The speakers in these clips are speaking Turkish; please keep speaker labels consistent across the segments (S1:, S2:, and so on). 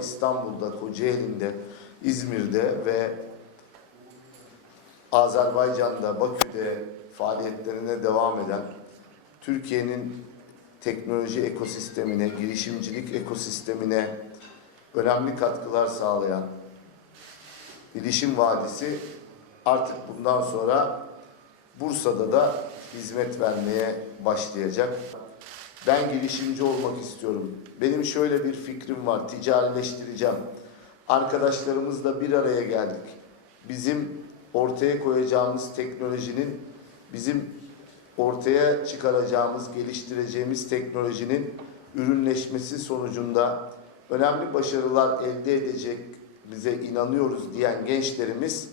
S1: İstanbul'da, Kocaeli'nde, İzmir'de ve Azerbaycan'da, Bakü'de faaliyetlerine devam eden Türkiye'nin teknoloji ekosistemine, girişimcilik ekosistemine önemli katkılar sağlayan Bilişim Vadisi artık bundan sonra Bursa'da da hizmet vermeye başlayacak. Ben girişimci olmak istiyorum. Benim şöyle bir fikrim var. Ticarileştireceğim. Arkadaşlarımızla bir araya geldik. Bizim ortaya koyacağımız teknolojinin bizim ortaya çıkaracağımız, geliştireceğimiz teknolojinin ürünleşmesi sonucunda önemli başarılar elde edecek bize inanıyoruz diyen gençlerimiz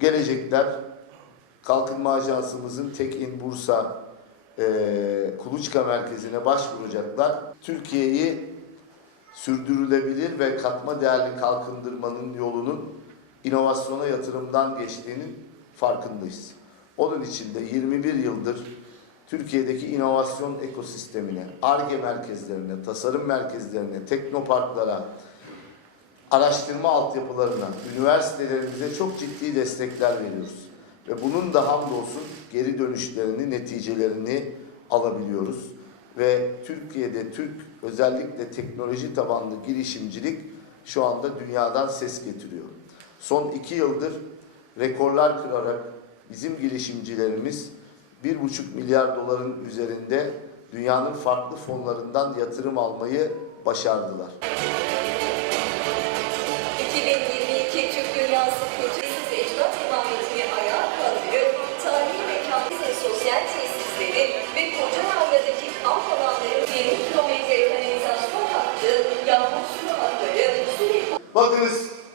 S1: gelecekler. Kalkınma Ajansımızın Tekin Bursa eee Kuluçka Merkezi'ne başvuracaklar. Türkiye'yi sürdürülebilir ve katma değerli kalkındırmanın yolunun inovasyona yatırımdan geçtiğinin farkındayız. Onun için de 21 yıldır Türkiye'deki inovasyon ekosistemine, ARGE merkezlerine, tasarım merkezlerine, teknoparklara, araştırma altyapılarına, üniversitelerimize çok ciddi destekler veriyoruz. Ve bunun da hamdolsun geri dönüşlerini, neticelerini alabiliyoruz. Ve Türkiye'de Türk özellikle teknoloji tabanlı girişimcilik şu anda dünyadan ses getiriyor. Son iki yıldır rekorlar kırarak bizim girişimcilerimiz bir buçuk milyar doların üzerinde dünyanın farklı fonlarından yatırım almayı başardılar.
S2: 2022 Türk Dünyası Kültürsiz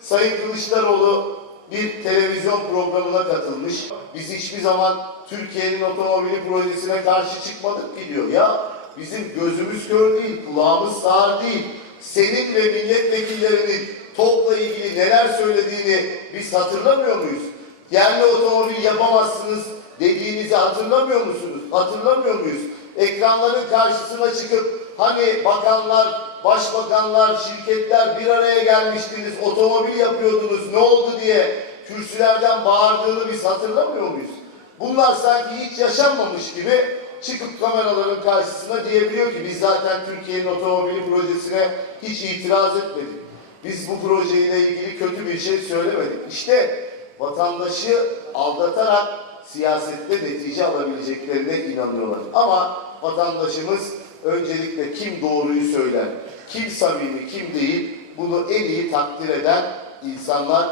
S1: Sayın Kılıçdaroğlu bir televizyon programına katılmış. Biz hiçbir zaman Türkiye'nin otomobili projesine karşı çıkmadık ki diyor. Ya bizim gözümüz kör değil, kulağımız sağır değil. Senin ve milletvekillerinin TOK'la ilgili neler söylediğini biz hatırlamıyor muyuz? Yerli otomobil yapamazsınız dediğinizi hatırlamıyor musunuz? Hatırlamıyor muyuz? Ekranların karşısına çıkıp hani bakanlar, başbakanlar, şirketler bir araya gelmiştiniz, otomobil yapıyordunuz, ne oldu diye kürsülerden bağırdığını biz hatırlamıyor muyuz? Bunlar sanki hiç yaşanmamış gibi çıkıp kameraların karşısına diyebiliyor ki biz zaten Türkiye'nin otomobili projesine hiç itiraz etmedik. Biz bu projeyle ilgili kötü bir şey söylemedik. İşte vatandaşı aldatarak siyasette netice alabileceklerine inanıyorlar. Ama vatandaşımız öncelikle kim doğruyu söyler, kim samimi, kim değil bunu en iyi takdir eden insanlar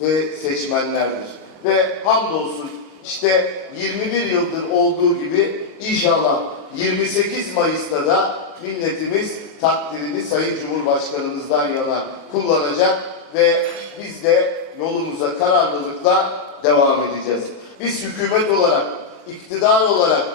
S1: ve seçmenlerdir. Ve hamdolsun işte 21 yıldır olduğu gibi inşallah 28 Mayıs'ta da milletimiz takdirini Sayın Cumhurbaşkanımızdan yana kullanacak ve biz de yolumuza kararlılıkla devam edeceğiz. Biz hükümet olarak, iktidar olarak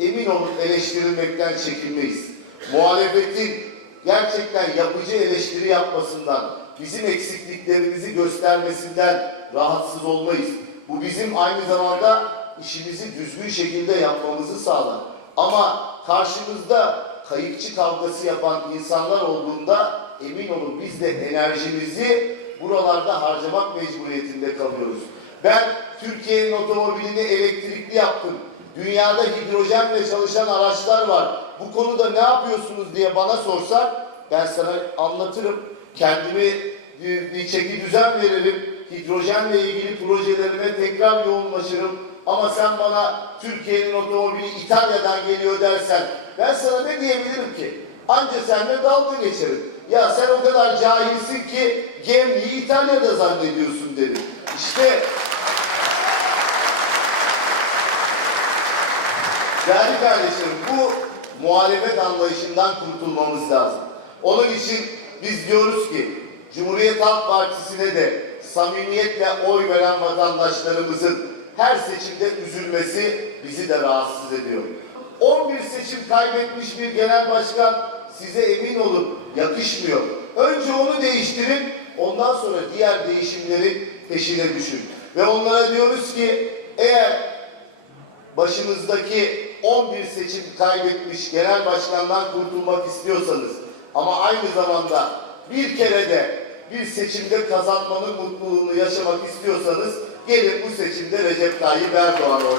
S1: emin olun eleştirilmekten çekinmeyiz. Muhalefetin gerçekten yapıcı eleştiri yapmasından, bizim eksikliklerimizi göstermesinden rahatsız olmayız. Bu bizim aynı zamanda işimizi düzgün şekilde yapmamızı sağlar. Ama karşımızda kayıkçı kavgası yapan insanlar olduğunda emin olun biz de enerjimizi buralarda harcamak mecburiyetinde kalıyoruz. Ben Türkiye'nin otomobilini elektrikli yaptım. Dünyada hidrojenle çalışan araçlar var. Bu konuda ne yapıyorsunuz diye bana sorsak ben sana anlatırım. Kendimi bir çeki düzen veririm. Hidrojenle ilgili projelerime tekrar yoğunlaşırım. Ama sen bana Türkiye'nin otomobili İtalya'dan geliyor dersen ben sana ne diyebilirim ki? Anca seninle dalga geçerim. Ya sen o kadar cahilsin ki Gemli'yi İtalya'da zannediyorsun dedim. İşte Değerli kardeşlerim bu muhalefet anlayışından kurtulmamız lazım. Onun için biz diyoruz ki Cumhuriyet Halk Partisi'ne de samimiyetle oy veren vatandaşlarımızın her seçimde üzülmesi bizi de rahatsız ediyor. 11 seçim kaybetmiş bir genel başkan size emin olun yakışmıyor. Önce onu değiştirin ondan sonra diğer değişimlerin peşine düşün. Ve onlara diyoruz ki eğer başınızdaki 11 seçim kaybetmiş genel başkandan kurtulmak istiyorsanız ama aynı zamanda bir kere de bir seçimde kazanmanın mutluluğunu yaşamak istiyorsanız gelin bu seçimde Recep Tayyip Erdoğan'a oy.